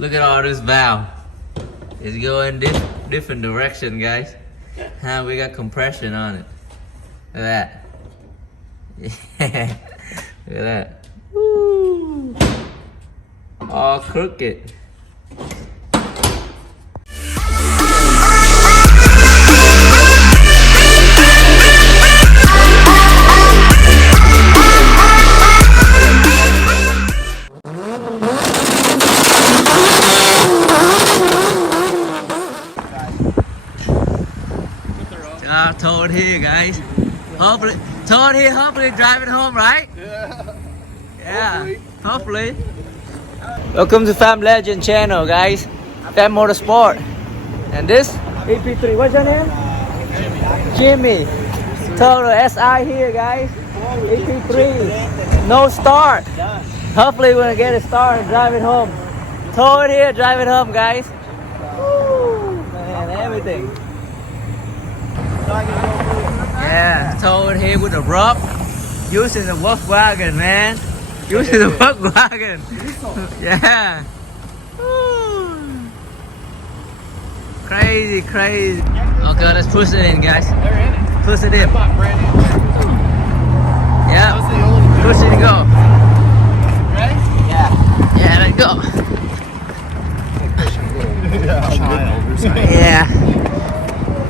Look at all this valve. It's going different direction, guys. We got compression on it. Look at that. Yeah. Look at that. Woo. All crooked. Told here, guys. Hopefully driving home, right? Yeah. Hopefully. Welcome to phamslegend channel, guys. Pham Motorsport. And this ep3. What's your name? Jimmy. Total SI here, guys. ep3. No start. Hopefully we're gonna get it started and drive it home. Told here, drive it home, guys. Woo, man, everything. Yeah, towed here with a rope, using the Volkswagen, man. Using the Volkswagen. Yeah. Woo. Crazy, crazy. Okay, let's push it in, guys. They're in it. Push it in. Yeah. That was the only Push it and go. Ready? Yeah. Yeah, let's go. Yeah.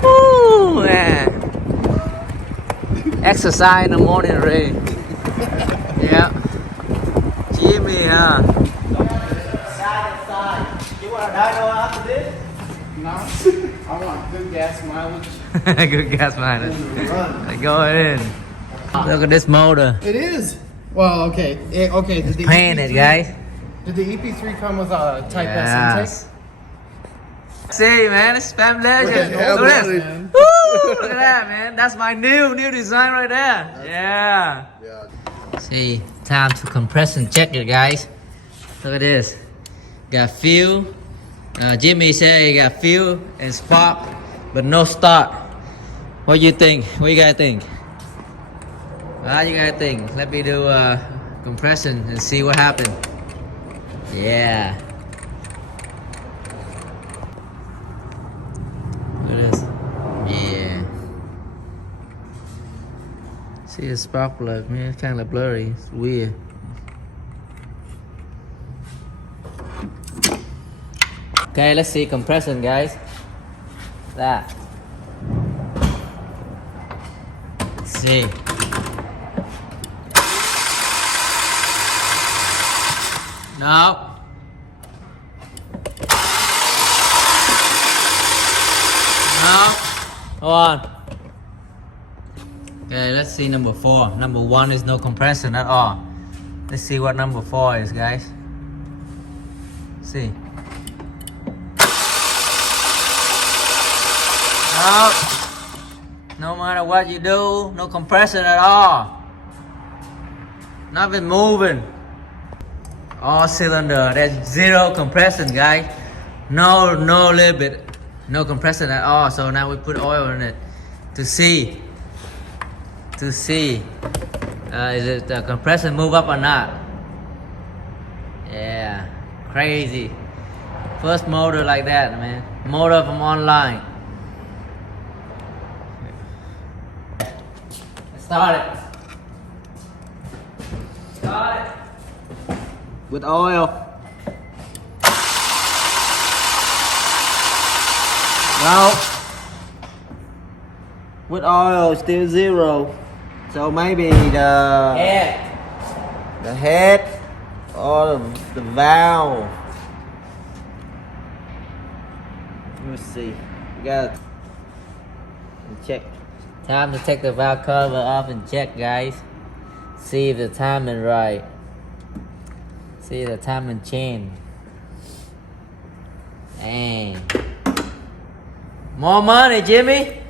Woo, man. Exercise in the morning already. Yeah. Jimmy, huh? You want a dyno after this? No. I want good gas mileage. Good gas mileage. Go in. Look at this motor. It is. Well, okay. Okay. Did the Painted, EP3 guys. Did the EP3 come with a Type Yes. S intake? See, man, it's phamslegend. hell, Look at buddy. this. Woo, look at that, man. That's my new design right there. Yeah. See, time to compress and check it, guys. Look at this. Got fuel. Jimmy said he got fuel and spark, but no start. What do you think? What you guys think? What you guys think? Let me do compression and see what happened. Yeah. Look at this. Yeah. See the spark plug, man. It's kind of blurry. It's weird. Okay, let's see compression, guys. That. Let's see. No. No. Hold on. Okay, let's see number 4. Number 1 is no compression at all. Let's see what number 4 is, guys. See. No. No matter what you do, no compression at all. Nothing moving. All cylinder, there's zero compression, guys. No little bit. No compression at all. So now we put oil in it to see. Is it the compression move up or not? Yeah, crazy. First motor like that, man. Motor from online. Let's start it. With oil. No. With oil, still zero. So maybe the head or the valve. Let me see. We gotta check. Time to take the valve cover off and check, guys. See if the timing right. See the timing chain. Dang. More money, Jimmy.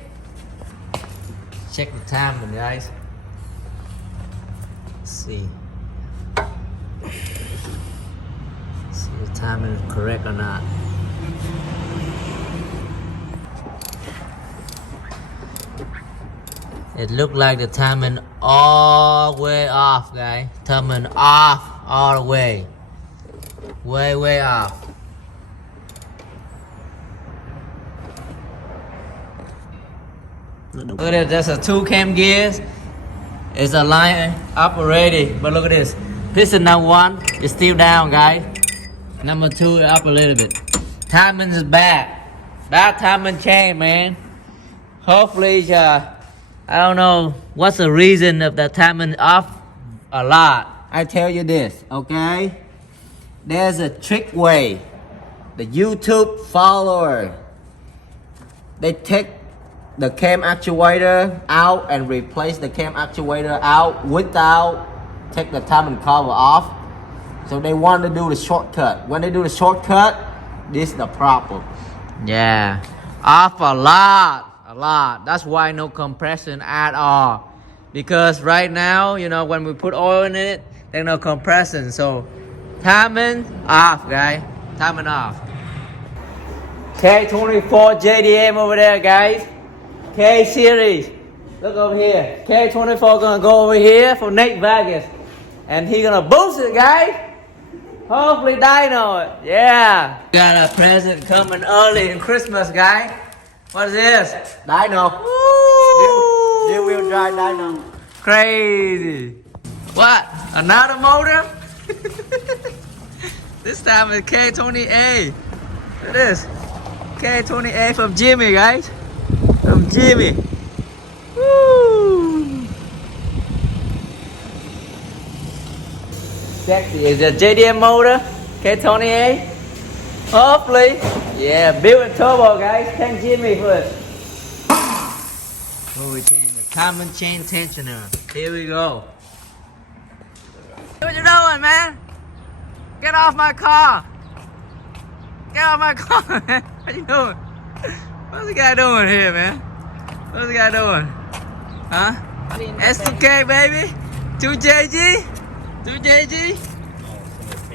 Check the timing, guys. Let's see. See if the timing is correct or not. It looked like the timing all the way off, guys. Timing off all the way. Way off. Look at this, there's a 2 cam gears. It's a line up already, but look at this. Piston number 1 is still down, guys. Number 2 up a little bit. Timing is bad. Bad timing chain, man. Hopefully, I don't know what's the reason of the timing off a lot. I tell you this, okay? There's a trick way. The YouTube follower, they take the cam actuator out and replace the cam actuator out without take the timing cover off. So they want to do the shortcut. When they do the shortcut, this is the problem. Yeah, off a lot. That's why no compression at all. Because right now, you know, when we put oil in it, there's no compression. So timing off, guys. Timing off. K24 JDM over there, guys. K series. Look over here. K24 gonna go over here for Nate Vegas. And he gonna boost it, guys. Hopefully dyno it. Yeah. Got a present coming early in Christmas, guys. What is this? Dyno. Rear wheel drive dyno. Crazy. What? Another motor? This time it's K20A. Look at this. K20A from Jimmy, guys. From Jimmy. Woo. Sexy. Is a JDM motor. K20A. Hopefully. Yeah, built-in turbo, guys. Thank Jimmy for it. Oh, we change the timing chain tensioner. Here we go. What you doing, man? Get off my car. Get off my car, man. What you doing? What's the guy doing here, man? What's the guy doing? Huh? S2K, baby? 2JG? 2JG?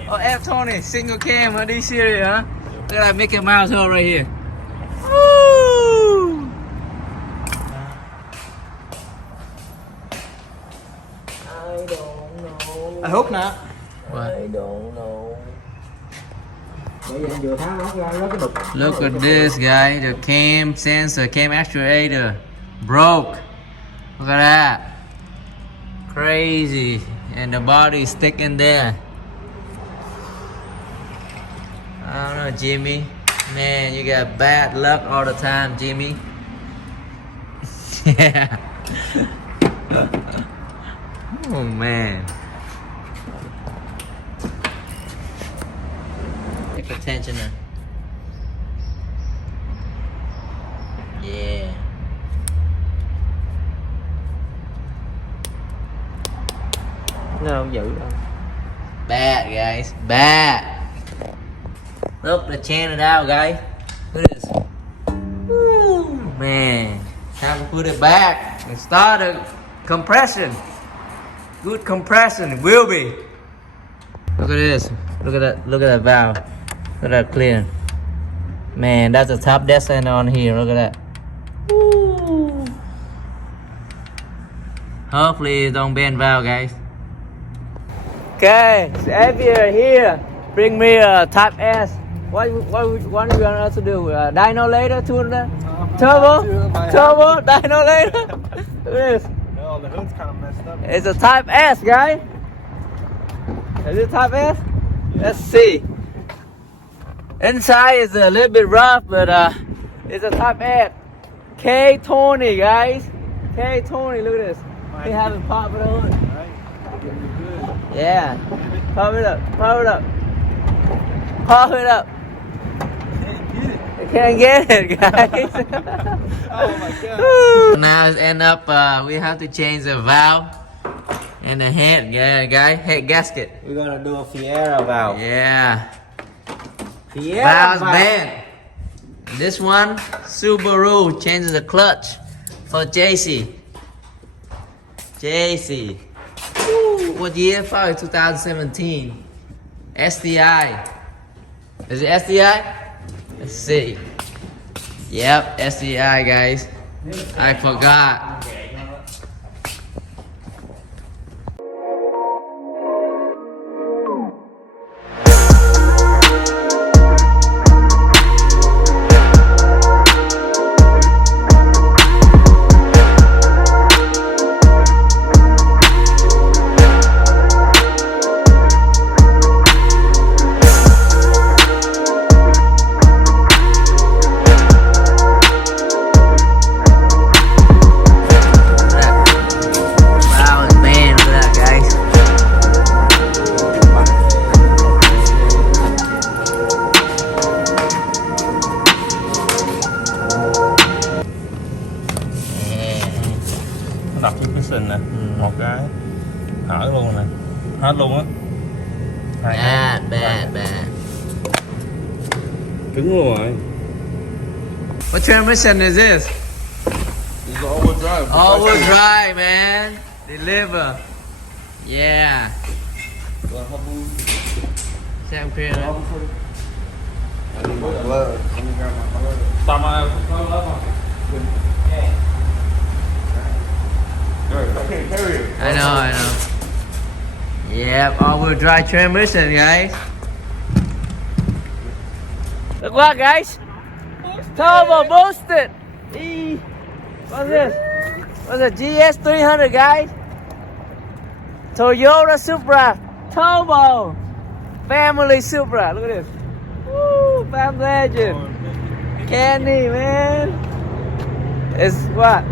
Oh, F20, single cam on this series, huh? Look at that Mickey Mouse hole right here. Woo! I don't know. I hope not. What? I don't know. Look at this, guy. The cam sensor, cam actuator broke. Look at that. Crazy. And the body is sticking there. I don't know, Jimmy. Man, you got bad luck all the time, Jimmy. Yeah. Oh, man. Take attention now. Yeah. No, giữ đâu. Bad, guys. Bad. Look, the chain it out, guys. Look at this. Woo, man. Time to put it back and start the compression. Good compression. It will be. Look at this. Look at that. Look at that valve. Look at that clear. Man, that's a top descent on here. Look at that. Woo. Hopefully it don't bend valve, guys. Okay, so if you're here, bring me a Type S. What are you want us to do? Dyno later, tune that? Turbo, dyno later. Look at this. No, the hood's kind of messed up. It's a Type S, guy. Is it Type S? Yeah. Let's see. Inside is a little bit rough, but it's a Type S. K20, guys. K20, look at this. They haven't popped it on. Yeah. Pop it up. Pop it up. Pop it up. I can't get it, guys. Oh my god. Now it's end up, we have to change the valve and the head, yeah, guys. Head gasket. We're gonna do a Fiera valve. Yeah. Fiera Valve's valve. bent. This one, Subaru changes the clutch for JC. JC. Woo, what year? Probably 2017. STI. Is it STI? Let's see. Yep, STI, guys. I forgot. missing nè, một cái hở luôn nè, hết luôn á. Bad. Cứng luôn rồi. What transmission is this? This is all-wheel drive. All-wheel drive, man. Deliver. Yeah. Xem kia nữa. I need my glove. Let me grab my glove. Tao mà không lớp không? I can't carry it. I know. Yep, all-wheel drive transmission, guys. Look what, guys. Turbo boosted. What's this? What's a GS 300, guys? Toyota Supra Turbo Family Supra. Look at this. Woo, Pham Legend. Candy, man. It's what?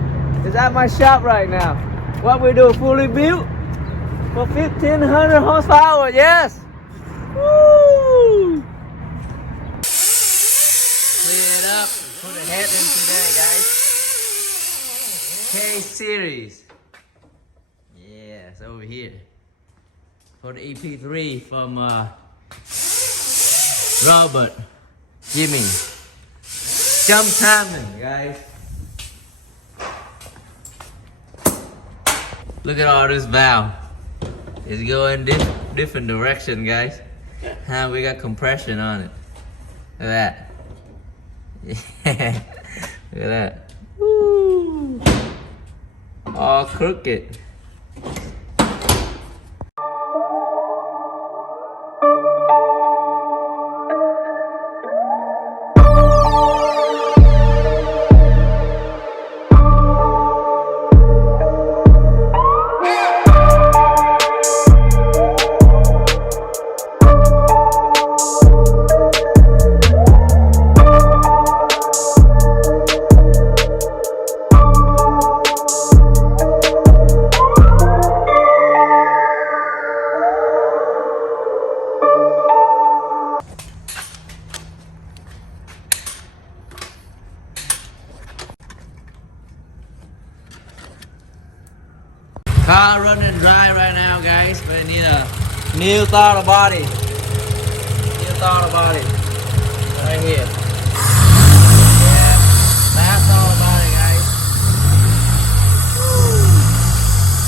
It's at my shop right now. What we do, fully built for 1,500 horsepower. Yes. Woo. Clean it up. Put a head in today, guys. K-Series. Yeah, it's over here. For the ep3 from Robert, Jimmy. Jump timing, guys. Look at all this valve. It's going different direction, guys. We got compression on it. Look at that. Yeah. Look at that. Woo. All crooked. Car running dry right now, guys, but I need a new throttle body. New throttle body. Right here. Yeah. Last throttle body,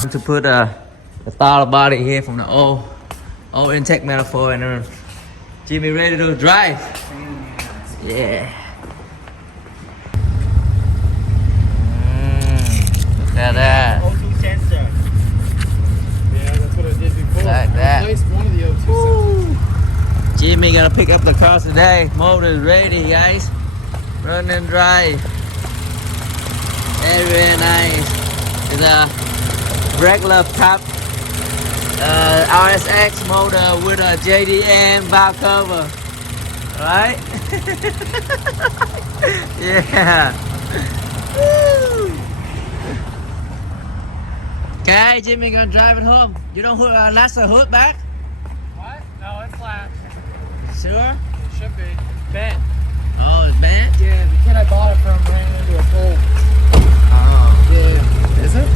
guys. To put the throttle body here from the old intake manifold, and then Jimmy ready to drive. Yeah. Look at that. Like that. One of the O2 sensors. Jimmy gonna pick up the car today. Motor is ready, guys. Run and drive. Very nice. It's a regular top RSX motor with a JDM valve cover. Right? Yeah. Woo. Okay, Jimmy gonna drive it home. You don't latch the hood back? What? No, it's flat. Sure? It should be. Bent. Oh, it's bent? Yeah, the kid I bought it from ran into a pole. Oh. Yeah. Is it?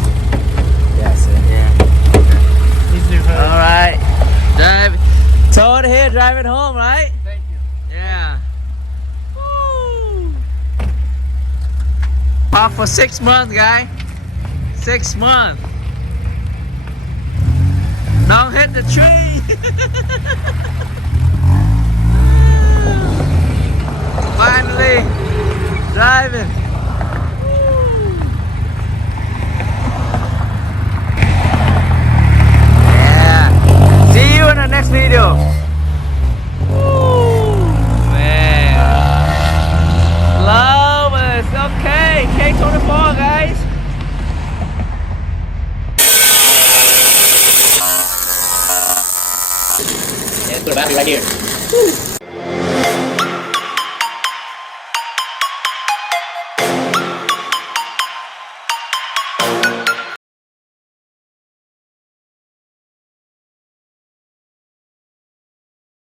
Yes, yeah. He's new hood. Alright. Drive. Told here, drive it home, right? Thank you. Yeah. Woo. Pop for 6 months, guy. 6 months. Don't hit the tree. Finally driving. Yeah. See you in the next video. Man. Love us. Okay. K24, guys. Put a battery right here. Woo.